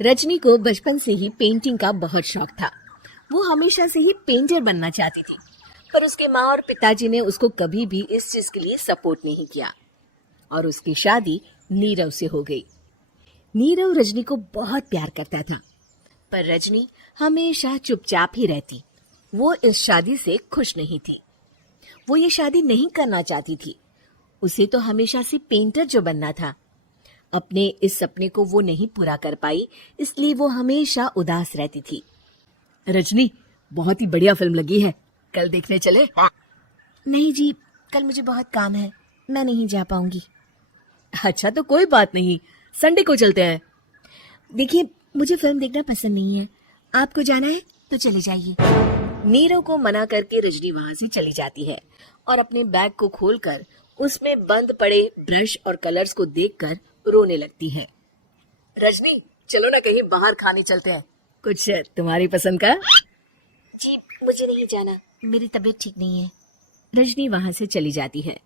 रजनी को बचपन से ही पेंटिंग का बहुत शौक था। वो हमेशा से ही पेंटर बनना चाहती थी, पर उसके माँ और पिताजी ने उसको कभी भी इस चीज के लिए सपोर्ट नहीं किया और उसकी शादी नीरव से हो गई। नीरव रजनी को बहुत प्यार करता था, पर रजनी हमेशा चुपचाप ही रहती। वो इस शादी से खुश नहीं थी। वो ये शादी नहीं करना चाहती थी। उसे तो हमेशा से पेंटर जो बनना था। अपने इस सपने को वो नहीं पूरा कर पाई, इसलिए वो हमेशा उदास रहती थी। रजनी, बहुत ही बढ़िया फिल्म लगी है, कल देखने चले? नहीं जी, कल मुझे बहुत काम है, मैं नहीं जा पाऊंगी। अच्छा तो कोई बात नहीं, संडे को चलते हैं। देखिए, मुझे फिल्म देखना पसंद नहीं है, आपको जाना है तो चले जाइए। नीरव को मना करके रजनी वहां से चली जाती है और अपने बैग को खोलकर उसमें बंद पड़े ब्रश और कलर्स को देखकर रोने लगती है। रजनी, चलो ना कहीं बाहर खाने चलते हैं, कुछ तुम्हारी पसंद का। जी, मुझे नहीं जाना, मेरी तबीयत ठीक नहीं है। रजनी वहां से चली जाती है।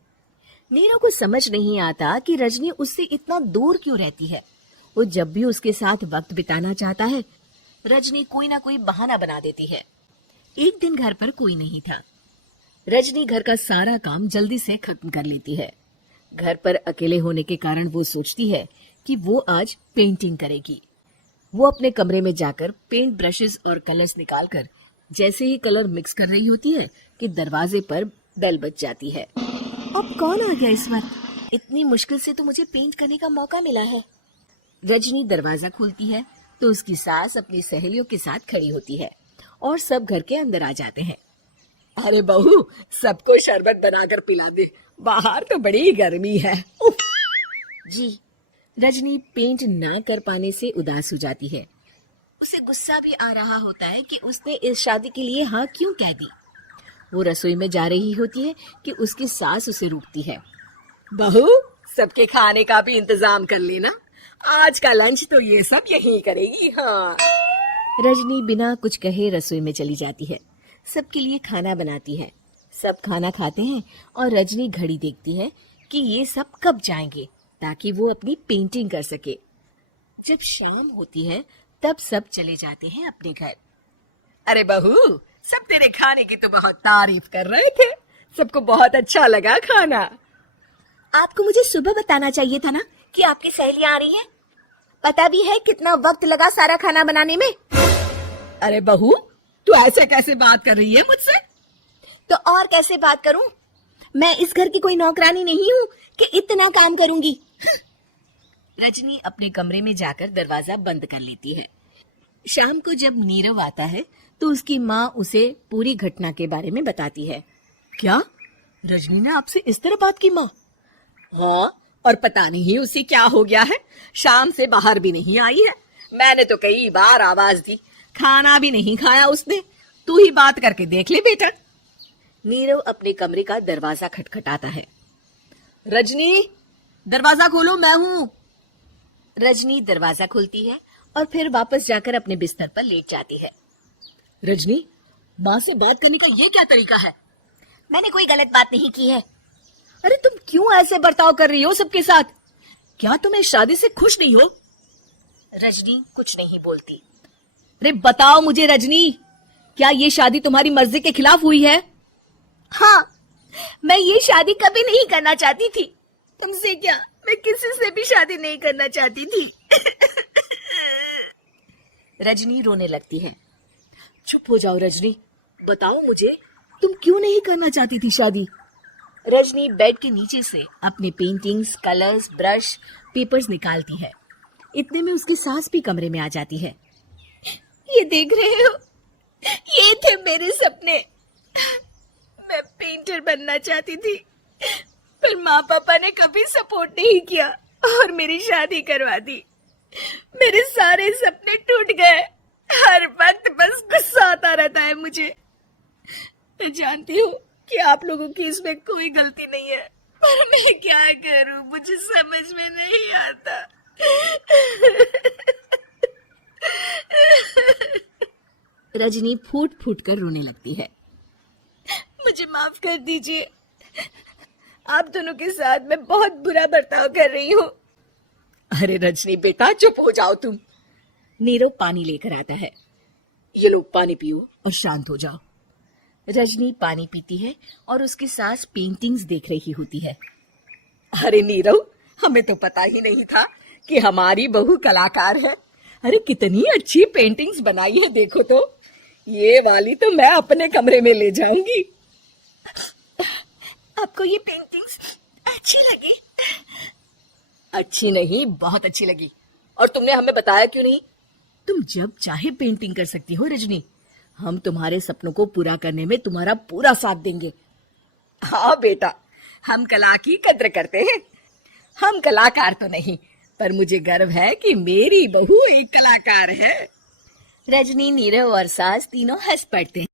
नीरव को समझ नहीं आता कि रजनी उससे इतना दूर क्यों रहती है। वो जब भी उसके साथ वक्त बिताना चाहता है, रजनी कोई ना कोई बहाना बना देती है। एक दिन घर पर कोई नहीं था। रजनी घर का सारा काम जल्दी से खत्म कर लेती है। घर पर अकेले होने के कारण वो सोचती है कि वो आज पेंटिंग करेगी। वो अपने कमरे में जाकर पेंट ब्रशेस और कलर्स निकालकर जैसे ही कलर मिक्स कर रही होती है कि दरवाजे पर बेल बज जाती है। अब कौन आ गया इस वक्त? इतनी मुश्किल से तो मुझे पेंट करने का मौका मिला है। रजनी दरवाजा खोलती है तो उसकी सास अपनी सहेलियों के साथ खड़ी होती है और सब घर के अंदर आ जाते हैं। अरे बहू, सबको शरबत बनाकर पिला दे, बाहर तो बड़ी गर्मी है। उफ। जी। रजनी पेंट ना कर पाने से उदास हो जाती है। उसे गुस्सा भी आ रहा होता है कि उसने इस शादी के लिए हाँ क्यों कह दी। वो रसोई में जा रही होती है कि उसकी सास उसे रोकती है। बहू, सबके खाने का भी इंतजाम कर लेना, आज का लंच तो ये सब यही करेगी। हाँ। रजनी बिना कुछ कहे रसोई में चली जाती है। सबके लिए खाना बनाती है। सब खाना खाते हैं और रजनी घड़ी देखती है कि ये सब कब जाएंगे ताकि वो अपनी पेंटिंग कर सके। जब शाम होती है तब सब चले जाते हैं अपने घर। अरे बहू, सब तेरे खाने की तो बहुत तारीफ कर रहे थे, सबको बहुत अच्छा लगा खाना। आपको मुझे सुबह बताना चाहिए था ना कि आपकी सहेलियां आ रही हैं। पता भी है कितना वक्त लगा सारा खाना बनाने में। अरे बहू, तू ऐसे कैसे बात कर रही है मुझसे? तो और कैसे बात करूं? मैं इस घर की कोई नौकरानी नहीं हूं कि इतना काम करूंगी। रजनी अपने कमरे में जाकर दरवाजा बंद कर लेती है। शाम को जब नीरव आता है तो उसकी माँ उसे पूरी घटना के बारे में बताती है। क्या? रजनी ने आपसे इस तरह बात की माँ? हाँ, और पता नहीं उसे क्या हो गया है, शाम से बाहर भी नहीं आई है। मैंने तो कई बार आवाज दी, खाना भी नहीं खाया उसने। तू ही बात करके देख ले बेटा। नीरव अपने कमरे का दरवाजा खटखटाता है। रजनी, दरवाजा खोलो, मैं हूँ। रजनी दरवाजा खोलती है और फिर वापस जाकर अपने बिस्तर पर लेट जाती है। रजनी, माँ से बात करने का ये क्या तरीका है? मैंने कोई गलत बात नहीं की है। अरे तुम क्यों ऐसे बर्ताव कर रही हो सबके साथ? क्या तुम इस शादी से खुश नहीं हो? रजनी कुछ नहीं बोलती। अरे बताओ मुझे रजनी, क्या ये शादी तुम्हारी मर्जी के खिलाफ हुई है? हाँ, मैं ये शादी कभी नहीं करना चाहती थी। तुमसे क्या, मैं किसी से भी शादी नहीं करना चाहती थी। रजनी रोने लगती है। चुप हो जाओ रजनी, बताओ मुझे, तुम क्यों नहीं करना चाहती थी शादी? रजनी बेड के नीचे से अपने पेंटिंग्स, कलर्स, ब्रश, पेपर्स निकालती है। इतने में उसकी सास भी कमरे में आ जाती है। ये देख रहे हो, ये थे मेरे सपने। मैं पेंटर बनना चाहती थी, पर माँ पापा ने कभी सपोर्ट नहीं किया और मेरी शादी करवा दी। मेरे सारे सपने टूट गए। हर वक्त बस गुस्सा आता रहता है मुझे। मैं जानती हूँ कि आप लोगों की इसमें कोई गलती नहीं है, पर मैं क्या करूँ, मुझे समझ में नहीं आता। रजनी फूट फूट कर रोने लगती है। मुझे माफ कर दीजिए, आप दोनों के साथ मैं बहुत बुरा बर्ताव कर रही हूँ। अरे रजनी बेटा, चुप हो जाओ तुम। नीरव पानी लेकर आता है। ये लो पानी पियो और शांत हो जाओ। रजनी पानी पीती है और उसकी सास पेंटिंग्स देख रही होती है। अरे नीरव, हमें तो पता ही नहीं था कि हमारी बहू कलाकार है। अरे कितनी अच्छी पेंटिंग्स बनाई है, देखो तो। ये वाली तो मैं अपने कमरे में ले जाऊंगी। आपको ये पेंटिंग्स अच्छी लगी? अच्छी नहीं, बहुत अच्छी लगी। और तुमने हमें बताया क्यों नहीं? तुम जब चाहे पेंटिंग कर सकती हो रजनी। हम तुम्हारे सपनों को पूरा करने में तुम्हारा पूरा साथ देंगे। हाँ बेटा, हम कला की कद्र करते हैं। हम कलाकार तो नहीं, पर मुझे गर्व है कि मेरी बहू एक कलाकार है। रजनी, नीरव और सास तीनों हंस पड़ते हैं।